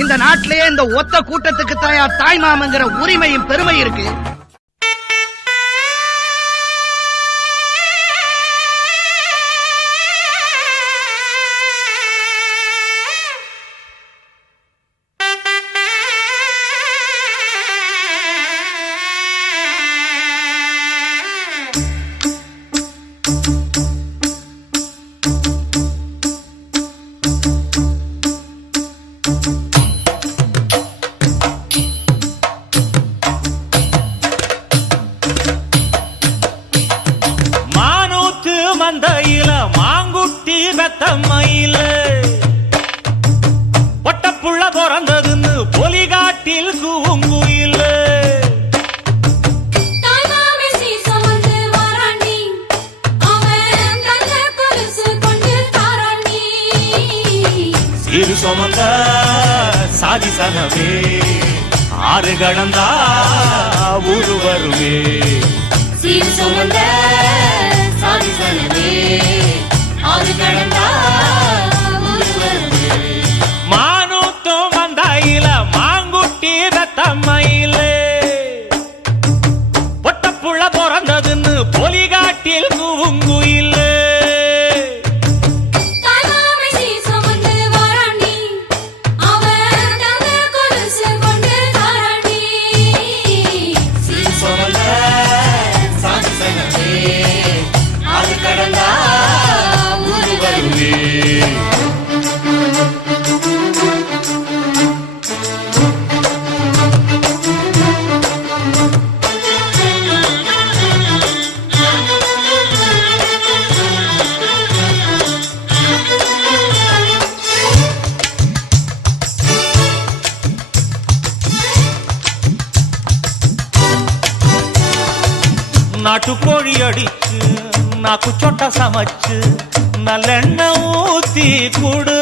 இந்த நாட்டிலேயே இந்த ஒத்த கூட்டத்துக்கு தாயா தாய் மாமங்கிற உரிமையும் பெருமை இருக்கு. மந்தையில மாங்குட்டி பெத்தம்மையில பொட்டப்புள்ள பிறந்ததுன்னு பொலிகாட்டில் கூங்குயில சிறு சுமந்த சாதி சனவே ஆறு கடந்தா ஊரு வருவே சிறு சுமந்த மானூத்தும் மந்தாயில மாங்குட்டி ரத்தம்மையில பொட்டப்புள்ள பிறந்ததுன்னு பொலிகாட்டில் கூங்குயில நாட்டுக்கோழி அடிச்சு நாக்கு சொட்ட சமைச்சு நல்லெண்ணெய் ஊத்தி குடு